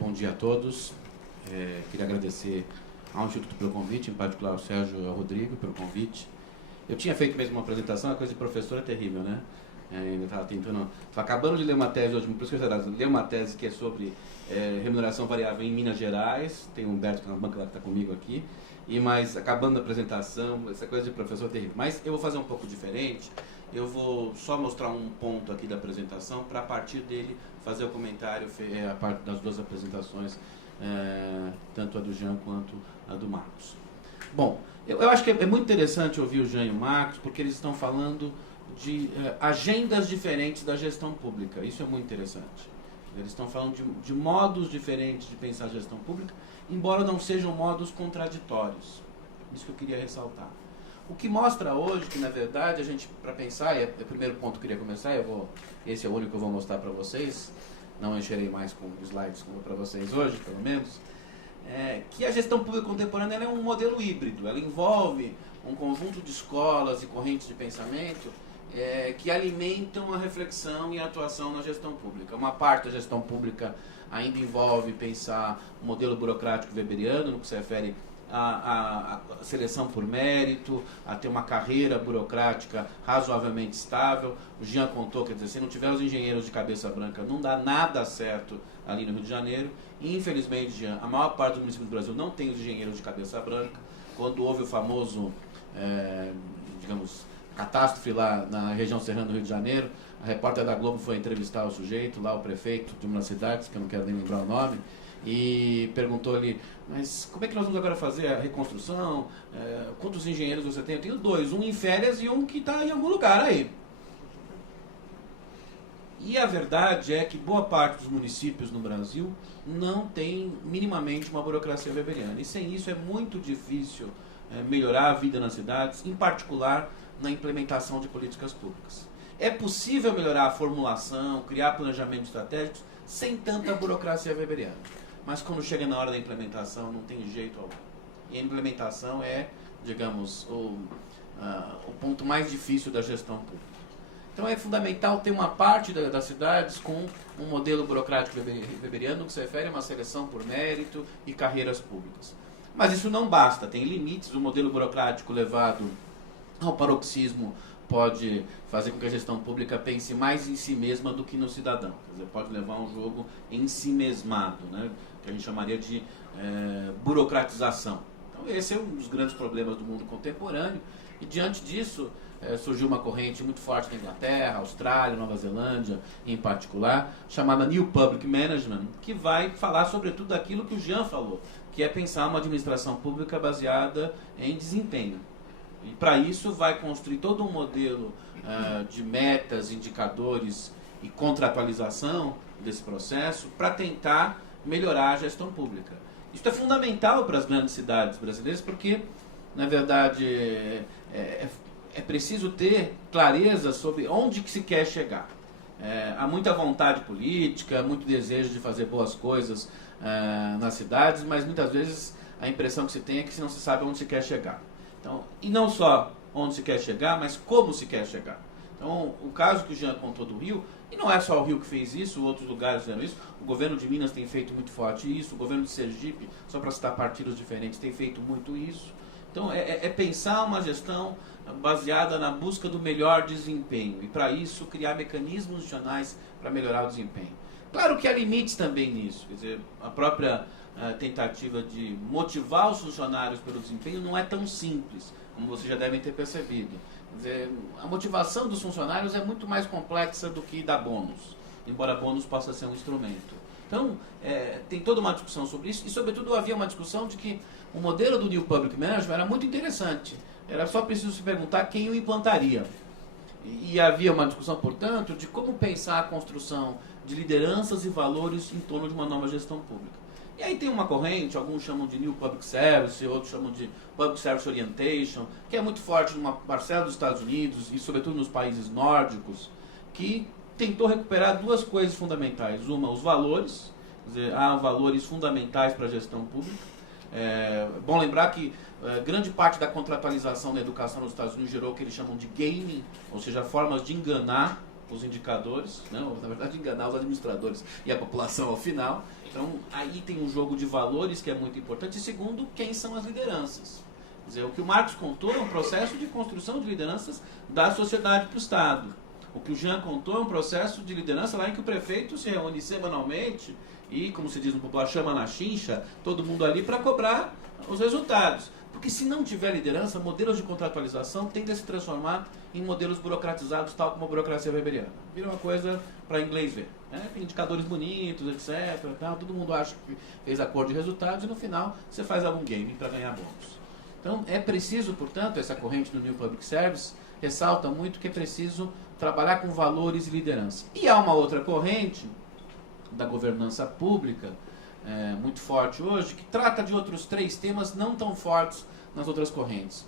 Bom dia a todos. Queria agradecer ao Instituto pelo convite, em particular ao Sérgio e ao Rodrigo pelo convite. Eu tinha feito mesmo uma apresentação, a coisa de professor é terrível, né? Ainda estava tentando... Estava acabando de ler uma tese hoje, por isso que eu ler uma tese que é sobre remuneração variável em Minas Gerais. Tem o Humberto, que é na banca lá que está comigo aqui. Mas acabando a apresentação, essa coisa de professor é terrível. Mas eu vou fazer um pouco diferente. Eu vou só mostrar um ponto aqui da apresentação para, a partir dele, fazer o comentário a parte das duas apresentações, tanto a do Jean quanto a do Marcos. Bom, eu acho que é muito interessante ouvir o Jean e o Marcos, porque eles estão falando de agendas diferentes da gestão pública. Isso é muito interessante. Eles estão falando de modos diferentes de pensar a gestão pública, embora não sejam modos contraditórios. Isso que eu queria ressaltar. O que mostra hoje que, na verdade, a gente, para pensar, é o primeiro ponto que eu queria começar, esse é o único que eu vou mostrar para vocês, não encherei mais com slides para vocês hoje, pelo menos, que a gestão pública contemporânea ela é um modelo híbrido. Ela envolve um conjunto de escolas e correntes de pensamento que alimentam a reflexão e a atuação na gestão pública. Uma parte da gestão pública ainda envolve pensar o modelo burocrático weberiano, no que se refere a seleção por mérito, a ter uma carreira burocrática razoavelmente estável. O Jean contou, quer dizer, se não tiver os engenheiros de cabeça branca, não dá nada certo ali no Rio de Janeiro. E, infelizmente, Jean, a maior parte dos municípios do Brasil não tem os engenheiros de cabeça branca. Quando houve o famoso, digamos, catástrofe lá na região serrana do Rio de Janeiro, a repórter da Globo foi entrevistar o sujeito, lá o prefeito de uma das cidades, que eu não quero nem lembrar o nome, e perguntou-lhe, mas como é que nós vamos agora fazer a reconstrução? Quantos engenheiros você tem? Eu tenho dois, um em férias e um que está em algum lugar aí. E a verdade é que boa parte dos municípios no Brasil não tem minimamente uma burocracia weberiana. E sem isso é muito difícil melhorar a vida nas cidades, em particular na implementação de políticas públicas. É possível melhorar a formulação, criar planejamentos estratégicos sem tanta burocracia weberiana. Mas quando chega na hora da implementação, não tem jeito algum. E a implementação é, digamos, o ponto mais difícil da gestão pública. Então é fundamental ter uma parte das cidades com um modelo burocrático weberiano que se refere a uma seleção por mérito e carreiras públicas. Mas isso não basta, tem limites. O modelo burocrático levado ao paroxismo pode fazer com que a gestão pública pense mais em si mesma do que no cidadão. Quer dizer, pode levar a um jogo em si mesmado, né? Que a gente chamaria de burocratização. Então esse é um dos grandes problemas do mundo contemporâneo. E diante disso surgiu uma corrente muito forte na Inglaterra, Austrália, Nova Zelândia em particular, chamada New Public Management, que vai falar sobretudo daquilo que o Jean falou, que é pensar uma administração pública baseada em desempenho. E para isso vai construir todo um modelo de metas, indicadores e contratualização desse processo para tentar melhorar a gestão pública. Isso é fundamental para as grandes cidades brasileiras porque, na verdade, é preciso ter clareza sobre onde que se quer chegar. Há muita vontade política, muito desejo de fazer boas coisas nas cidades, mas muitas vezes a impressão que se tem é que não se sabe onde se quer chegar. Então, e não só onde se quer chegar, mas como se quer chegar. Então, o caso que o Jean contou do Rio, e não é só o Rio que fez isso, outros lugares fizeram isso, o governo de Minas tem feito muito forte isso, o governo de Sergipe, só para citar partidos diferentes, tem feito muito isso. Então, é pensar uma gestão baseada na busca do melhor desempenho, e para isso criar mecanismos institucionais para melhorar o desempenho. Claro que há limites também nisso, quer dizer, a própria tentativa de motivar os funcionários pelo desempenho não é tão simples, como vocês já devem ter percebido. Quer dizer, a motivação dos funcionários é muito mais complexa do que dar bônus, embora bônus possa ser um instrumento. Então, tem toda uma discussão sobre isso, e sobretudo havia uma discussão de que o modelo do New Public Management era muito interessante, era só preciso se perguntar quem o implantaria. E havia uma discussão, portanto, de como pensar a construção de lideranças e valores em torno de uma nova gestão pública. E aí tem uma corrente, alguns chamam de New Public Service, outros chamam de Public Service Orientation, que é muito forte numa parcela dos Estados Unidos e sobretudo nos países nórdicos, que tentou recuperar duas coisas fundamentais. Uma, os valores, quer dizer, há valores fundamentais para a gestão pública. É bom lembrar que grande parte da contratualização da educação nos Estados Unidos gerou o que eles chamam de gaming, ou seja, formas de enganar os indicadores, não, na verdade enganar os administradores e a população ao final. Então aí tem um jogo de valores que é muito importante. E segundo, quem são as lideranças. Quer dizer, o que o Marcos contou é um processo de construção de lideranças da sociedade para o Estado. O que o Jean contou é um processo de liderança lá em que o prefeito se reúne semanalmente e, como se diz no popular, chama na chincha todo mundo ali para cobrar os resultados. Porque se não tiver liderança, modelos de contratualização tendem a se transformar em modelos burocratizados, tal como a burocracia weberiana. Vira uma coisa para inglês ver. Né? Tem indicadores bonitos, etc. Tal, todo mundo acha que fez acordo de resultados e no final você faz algum game para ganhar bônus. Então é preciso, portanto, essa corrente do New Public Service ressalta muito que é preciso trabalhar com valores e liderança. E há uma outra corrente da governança pública, muito forte hoje, que trata de outros 3 temas não tão fortes nas outras correntes.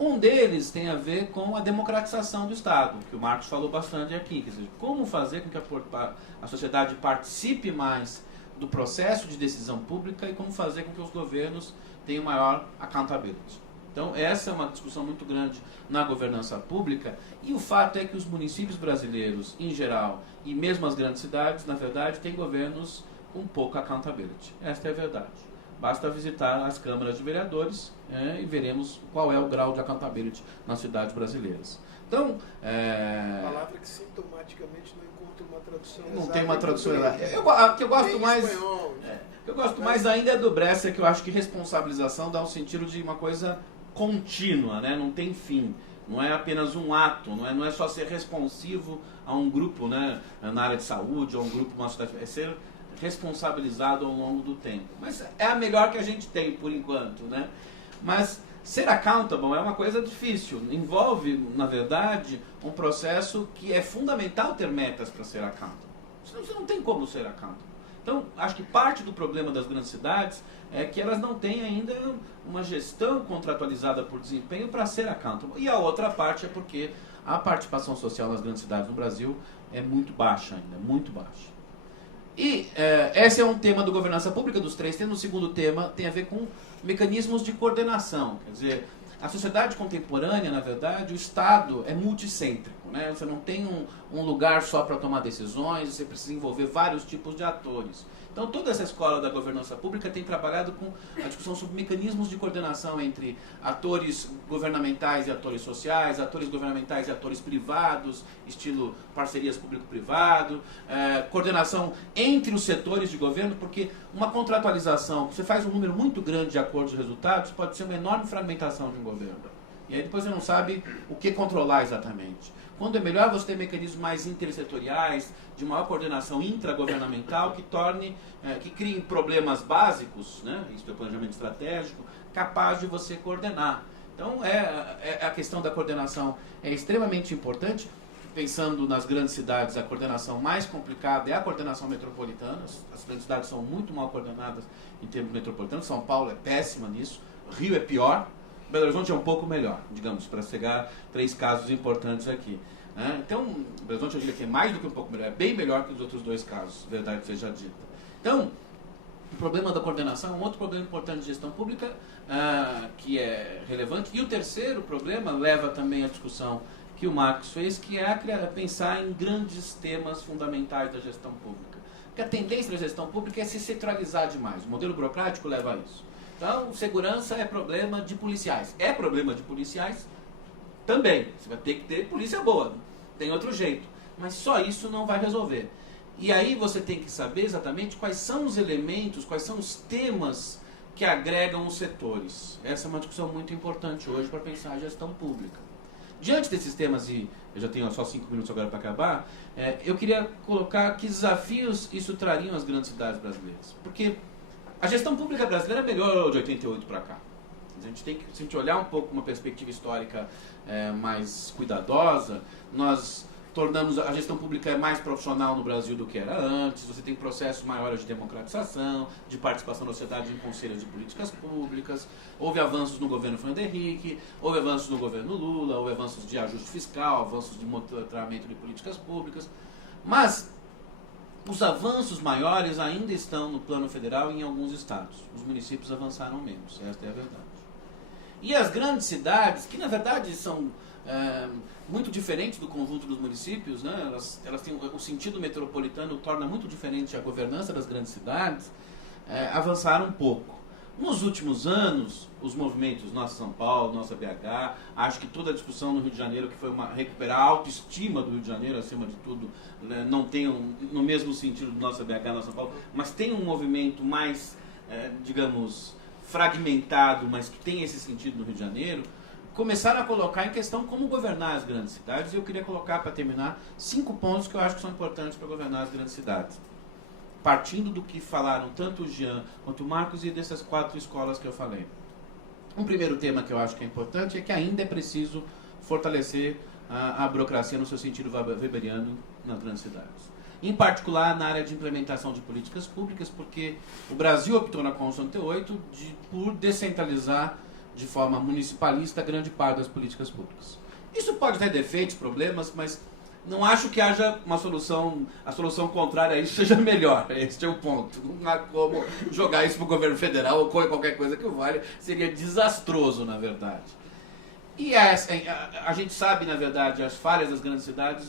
Um deles tem a ver com a democratização do Estado, que o Marcos falou bastante aqui, quer dizer, como fazer com que a sociedade participe mais do processo de decisão pública e como fazer com que os governos tenham maior accountability. Então essa é uma discussão muito grande na governança pública e o fato é que os municípios brasileiros, em geral, e mesmo as grandes cidades, na verdade, têm governos com pouca accountability. Esta é a verdade. Basta visitar as câmaras de vereadores e veremos qual é o grau de accountability nas cidades brasileiras. Então, palavra que sintomaticamente não encontra uma tradução não tem uma tradução exata. Que eu gosto mais, espanhol, eu gosto mais ainda é do Bresser, que eu acho que responsabilização dá um sentido de uma coisa contínua, né? Não tem fim. Não é apenas um ato, não é só ser responsivo a um grupo, né, na área de saúde, ou um grupo numa cidade, é ser responsabilizado ao longo do tempo. Mas é a melhor que a gente tem por enquanto, né? Mas ser accountable é uma coisa difícil. Envolve, na verdade, um processo que é fundamental ter metas para ser accountable. Senão você não tem como ser accountable. Então, acho que parte do problema das grandes cidades é que elas não têm ainda uma gestão contratualizada por desempenho para ser accountable. E a outra parte é porque a participação social nas grandes cidades no Brasil é muito baixa ainda, muito baixa. E esse é um tema do governança pública, dos 3 temas. O segundo tema tem a ver com mecanismos de coordenação. Quer dizer, a sociedade contemporânea, na verdade, o Estado é multicêntrico. Né? Você não tem um lugar só para tomar decisões, você precisa envolver vários tipos de atores. Então, toda essa escola da governança pública tem trabalhado com a discussão sobre mecanismos de coordenação entre atores governamentais e atores sociais, atores governamentais e atores privados, estilo parcerias público-privado, coordenação entre os setores de governo, porque uma contratualização, você faz um número muito grande de acordos e resultados, pode ser uma enorme fragmentação de um governo. E aí depois você não sabe o que controlar exatamente. Quando é melhor você ter mecanismos mais intersetoriais, de maior coordenação intragovernamental, que criem problemas básicos, né, isso é planejamento estratégico, capaz de você coordenar. Então a questão da coordenação é extremamente importante. Pensando nas grandes cidades, a coordenação mais complicada é a coordenação metropolitana. As grandes cidades são muito mal coordenadas em termos metropolitanos. São Paulo é péssima nisso, Rio é pior. Belo Horizonte é um pouco melhor, digamos, para pegar 3 casos importantes aqui. Né? Então, Belo Horizonte eu diria que é mais do que um pouco melhor, é bem melhor que os outros 2 casos, verdade seja dita. Então, o problema da coordenação é um outro problema importante de gestão pública, que é relevante. E o terceiro problema leva também à discussão que o Marcos fez, que é pensar em grandes temas fundamentais da gestão pública. Porque a tendência da gestão pública é se centralizar demais. O modelo burocrático leva a isso. Então, segurança é problema de policiais. É problema de policiais também. Você vai ter que ter polícia boa. Tem outro jeito. Mas só isso não vai resolver. E aí você tem que saber exatamente quais são os elementos, quais são os temas que agregam os setores. Essa é uma discussão muito importante hoje para pensar a gestão pública. Diante desses temas, e eu já tenho só 5 minutos agora para acabar, eu queria colocar que desafios isso trariam às grandes cidades brasileiras. Porque a gestão pública brasileira melhorou de 88 para cá. A gente tem que, se a gente olhar um pouco uma perspectiva histórica mais cuidadosa, nós tornamos a gestão pública mais profissional no Brasil do que era antes. Você tem processos maiores de democratização, de participação da sociedade em conselhos de políticas públicas. Houve avanços no governo Fernando Henrique, houve avanços no governo Lula, houve avanços de ajuste fiscal, avanços de monitoramento de políticas públicas. Mas os avanços maiores ainda estão no plano federal e em alguns estados. Os municípios avançaram menos, esta é a verdade. E as grandes cidades, que na verdade são muito diferentes do conjunto dos municípios, né? Elas têm o sentido metropolitano torna muito diferente a governança das grandes cidades, avançaram um pouco. Nos últimos anos, os movimentos Nossa São Paulo, Nossa BH, acho que toda a discussão no Rio de Janeiro, que foi recuperar a autoestima do Rio de Janeiro, acima de tudo, né, não tem no mesmo sentido do Nossa BH, Nossa São Paulo, mas tem um movimento mais, digamos, fragmentado, mas que tem esse sentido no Rio de Janeiro, começaram a colocar em questão como governar as grandes cidades, e eu queria colocar, para terminar, 5 pontos que eu acho que são importantes para governar as grandes cidades. Partindo do que falaram tanto o Jean quanto o Marcos e dessas 4 escolas que eu falei. Um primeiro tema que eu acho que é importante é que ainda é preciso fortalecer a burocracia no seu sentido weberiano nas grandes cidades. Em particular na área de implementação de políticas públicas, porque o Brasil optou na Constituição 88 por descentralizar de forma municipalista grande parte das políticas públicas. Isso pode ter defeitos, problemas, mas não acho que haja uma solução, a solução contrária a isso seja melhor. Este é o ponto. Não há como jogar isso para o governo federal ou qualquer coisa que o valha. Seria desastroso, na verdade. E a gente sabe, na verdade, as falhas das grandes cidades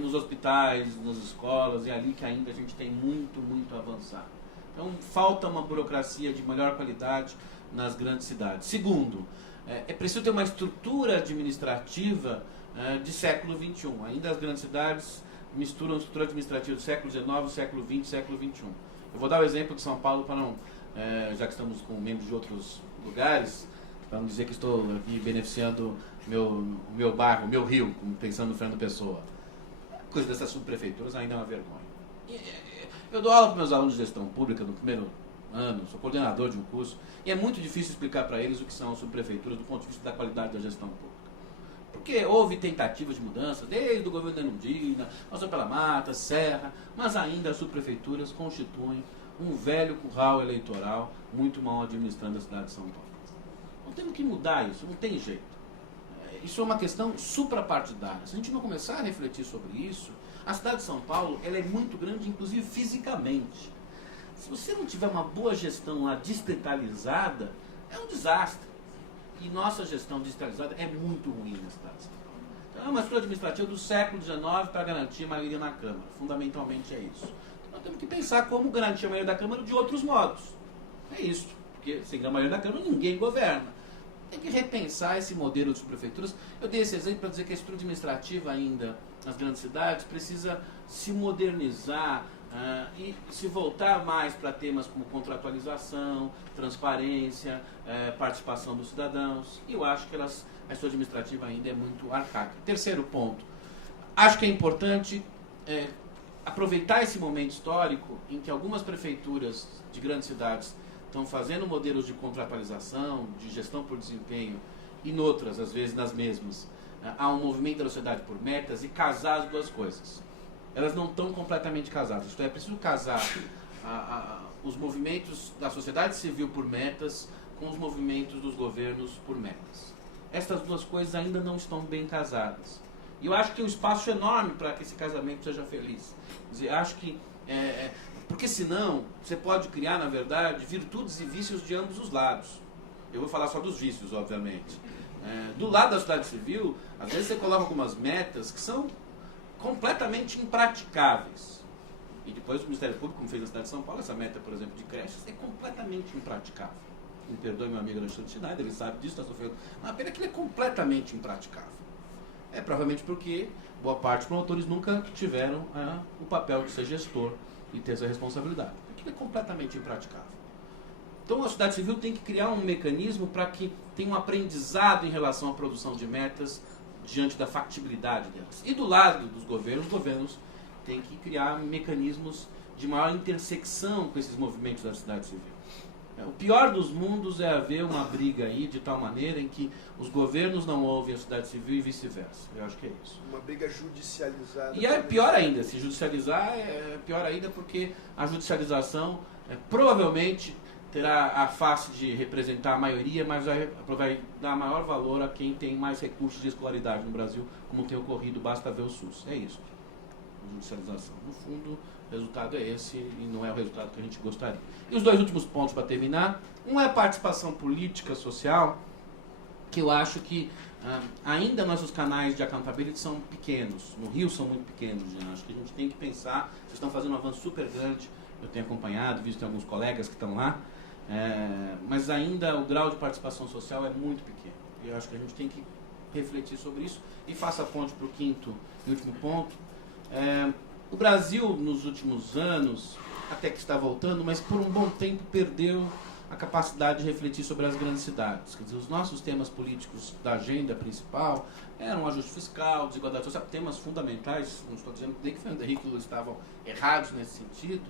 nos hospitais, nas escolas, é ali que ainda a gente tem muito a avançar. Então, falta uma burocracia de melhor qualidade nas grandes cidades. Segundo, é preciso ter uma estrutura administrativa de século XXI. Ainda as grandes cidades misturam a estrutura administrativa do século XIX, século XX, século XXI. Eu vou dar o exemplo de São Paulo, para não, já que estamos com membros de outros lugares, para não dizer que estou aqui beneficiando meu bairro, meu rio, pensando no Fernando Pessoa. A coisa dessas subprefeituras ainda é uma vergonha. Eu dou aula para meus alunos de gestão pública no primeiro ano, sou coordenador de um curso, e é muito difícil explicar para eles o que são as subprefeituras do ponto de vista da qualidade da gestão pública. Porque houve tentativas de mudança, desde o governo da Erundina, passou pela Mata, Serra, mas ainda as subprefeituras constituem um velho curral eleitoral muito mal administrando a cidade de São Paulo. Não temos que mudar isso, não tem jeito. Isso é uma questão suprapartidária. Se a gente não começar a refletir sobre isso, a cidade de São Paulo ela é muito grande, inclusive fisicamente. Se você não tiver uma boa gestão lá descentralizada, é um desastre. E nossa gestão digitalizada é muito ruim na cidade de São Paulo. Então é uma estrutura administrativa do século XIX para garantir a maioria na Câmara. Fundamentalmente é isso. Então nós temos que pensar como garantir a maioria da Câmara de outros modos. É isso. Porque sem a maioria da Câmara ninguém governa. Tem que repensar esse modelo de subprefeituras. Eu dei esse exemplo para dizer que a estrutura administrativa ainda nas grandes cidades precisa se modernizar, e se voltar mais para temas como contratualização, transparência, participação dos cidadãos. E eu acho que a estrutura administrativa ainda é muito arcaica. Terceiro ponto, acho que é importante aproveitar esse momento histórico em que algumas prefeituras de grandes cidades estão fazendo modelos de contratualização, de gestão por desempenho, e noutras, às vezes nas mesmas, há um movimento da sociedade por metas e casar as duas coisas. Elas não estão completamente casadas. Isto é preciso casar os movimentos da sociedade civil por metas com os movimentos dos governos por metas. Estas duas coisas ainda não estão bem casadas. E eu acho que tem um espaço enorme para que esse casamento seja feliz. Quer dizer, acho que porque senão você pode criar, na verdade, virtudes e vícios de ambos os lados. Eu vou falar só dos vícios, obviamente. Do lado da sociedade civil, às vezes você coloca algumas metas que são completamente impraticáveis. E depois o Ministério Público, como fez na cidade de São Paulo, essa meta, por exemplo, de creches, é completamente impraticável. Me perdoe meu amigo Alexandre Schneider, ele sabe disso, está sofrendo. A pena é que ele é completamente impraticável. Provavelmente porque boa parte dos promotores nunca tiveram o papel de ser gestor e ter essa responsabilidade. Aquilo é completamente impraticável. Então a sociedade civil tem que criar um mecanismo para que tenha um aprendizado em relação à produção de metas diante da factibilidade delas. E do lado dos governos, os governos têm que criar mecanismos de maior intersecção com esses movimentos da sociedade civil. O pior dos mundos é haver uma briga aí de tal maneira em que os governos não ouvem a sociedade civil e vice-versa. Eu acho que é isso. Uma briga judicializada. E é pior ainda, se judicializar é pior ainda porque a judicialização provavelmente terá a face de representar a maioria, mas vai dar maior valor a quem tem mais recursos de escolaridade no Brasil, como tem ocorrido, basta ver o SUS. É isso, a judicialização. No fundo, o resultado é esse e não é o resultado que a gente gostaria. E os dois últimos pontos para terminar. Um é a participação política social, que eu acho que ainda nossos canais de accountability são pequenos. No Rio são muito pequenos, né? Acho que a gente tem que pensar, vocês estão fazendo um avanço super grande, eu tenho acompanhado, visto alguns colegas que estão lá, mas ainda o grau de participação social é muito pequeno. E eu acho que a gente tem que refletir sobre isso. E faça a ponte para o quinto e último ponto. O Brasil, nos últimos anos, até que está voltando, mas por um bom tempo perdeu a capacidade de refletir sobre as grandes cidades. Quer dizer, os nossos temas políticos da agenda principal eram ajuste fiscal, desigualdade social, temas fundamentais. Não estou dizendo que Fernando Henrique e Lula estavam errados nesse sentido,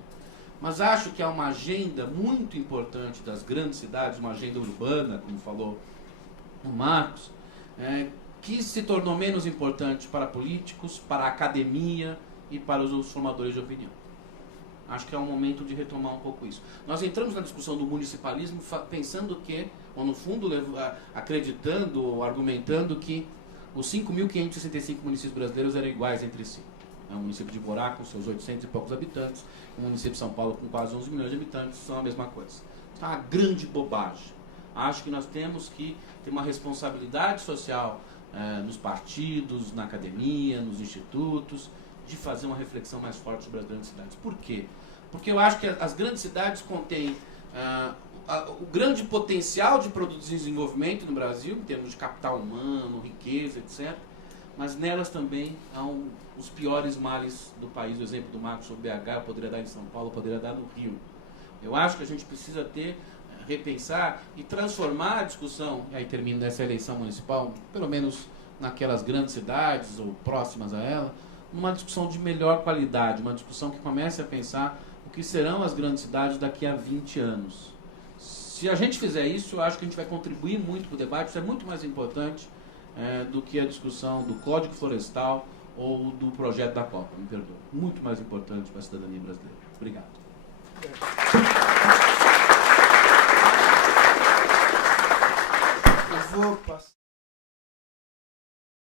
mas acho que há uma agenda muito importante das grandes cidades, uma agenda urbana, como falou o Marcos, que se tornou menos importante para políticos, para a academia e para os formadores de opinião. Acho que é um momento de retomar um pouco isso. Nós entramos na discussão do municipalismo pensando que, ou no fundo acreditando ou argumentando que os 5.565 municípios brasileiros eram iguais entre si. O município de Borá, com seus 800 e poucos habitantes, o município de São Paulo, com quase 11 milhões de habitantes, são a mesma coisa. Isso é uma grande bobagem. Acho que nós temos que ter uma responsabilidade social nos partidos, na academia, nos institutos, de fazer uma reflexão mais forte sobre as grandes cidades. Por quê? Porque eu acho que as grandes cidades contêm o grande potencial de produzir desenvolvimento no Brasil, em termos de capital humano, riqueza, etc. Mas nelas também há os piores males do país. O exemplo do Marcos sobre BH, eu poderia dar em São Paulo, eu poderia dar no Rio. Eu acho que a gente precisa repensar e transformar a discussão, e aí termino dessa eleição municipal, pelo menos naquelas grandes cidades ou próximas a ela, numa discussão de melhor qualidade, uma discussão que comece a pensar o que serão as grandes cidades daqui a 20 anos. Se a gente fizer isso, eu acho que a gente vai contribuir muito para o debate. Isso é muito mais importante do que a discussão do Código Florestal ou do projeto da Copa, me perdoa. Muito mais importante para a cidadania brasileira. Obrigado.